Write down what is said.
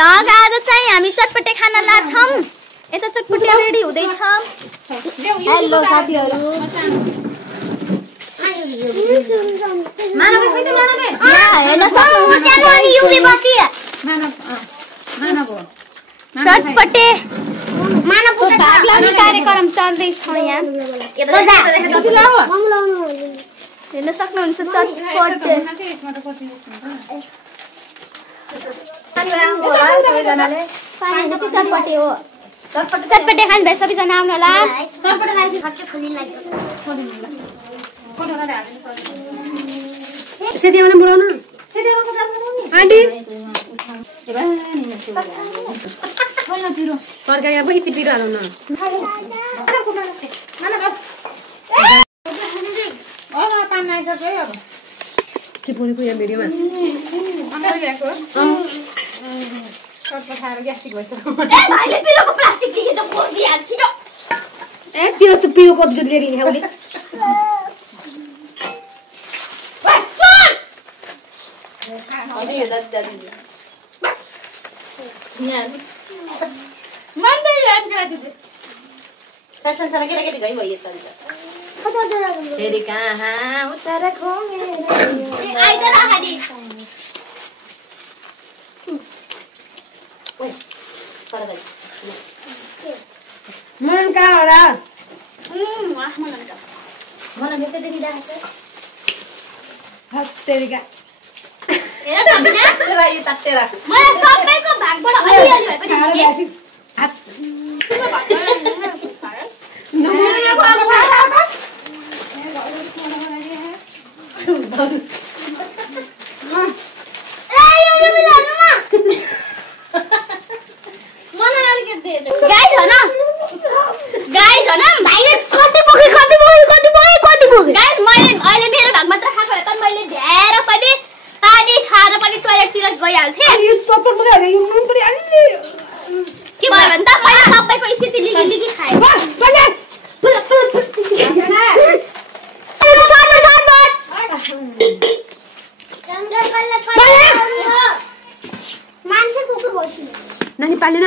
Vlog आज चाहिँ हामी चटपटे खान लाग्छौं। यता चटपटे रेडी हुँदैछ। हेलो साथीहरु। मानव खै त मानव हेर्न सक्नुहुन्छ अनि युबी बसी चटपटे मानव भाग लाग्ने कार्यक्रम चल्दैछ यहाँ। हेर्न सक्नुहुन्छ चटपटे चटपटे हो। चटपटे खानु भए सबैजना आउनु होला। सेतीमा बुलाउन आन्टी तरकारी अब यति पिरो हाल्नु के पुरी पुरी भिडियोमा ग्यास्ट्रिक भइसक्यो। ए भाइले पिरोको प्लास्टिक दिए त खोसी हाल छिटो। ए पिरो त पिरो कति लिएर हिँड्या उले फेरि कहाँ उतार मन कहाँ हो र मलाई भेट्दै देखिरहेको छ तेरिका हेर थामिना तेरा यो तातेर मलाई सबैको भागबाट अलिअलि भए पनि दिए नानी पालेन